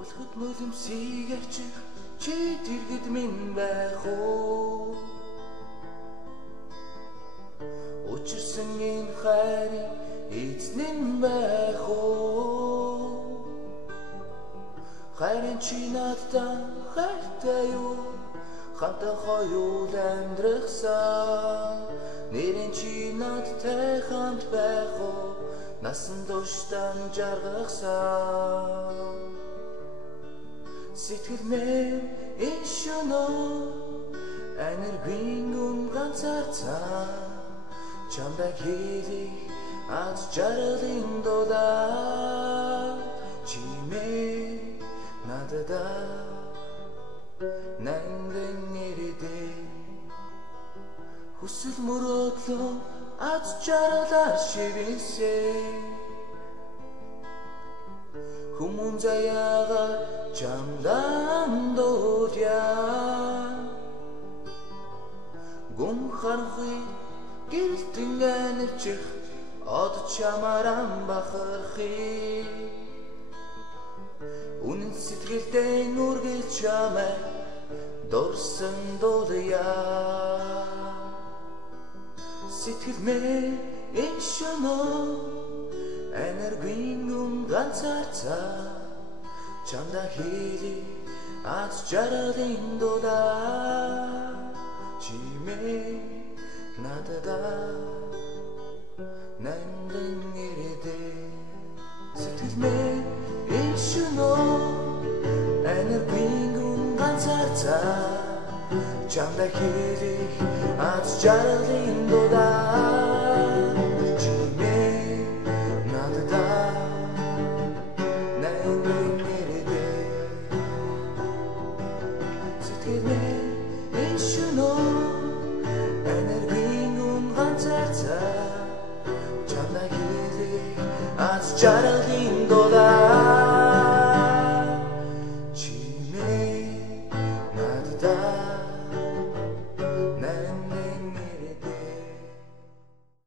Өлгөд мөлөмсийг авчих чи дэргэд минь байх уу? Учирсан энэ хайрын эзэн байх уу? Хайрын чи надтай хайртай юу? Хамтаа хоёул амьдрахсан нэрэн чи надтай хамт байх уу? Насан туршдаа жаргахсан сэтгэл минь энэ шөнөө энергийн ганцаарцаа чамтай хэлэх аз жаргалын дулаан чимээ надад нандин ирдэ хүсэл мөрөөдлөө аз жаргалаар шивэнсэн хүмүүн заяага чамдан дуудя гүн харахи гэлтэн анивчих од чамаран бахархи үнэн сэтгэлдээ нүргэл чамай дурсан дуулая сэтгэл минь энэ шөнөө энергийн ганцаарцаа чамда хэлий аз жаргалын дулаан чимээ надад нандин ирдэ сэтгэл минь энэ шөнөө энергийн ганцаарцаа чамда хэлий аз жаргалын дулаан чимээ надад нандин ирдэ сэтгэл минь энэ шөнөө энергийн ганцаарцаа чамда хэлий аз жаргалын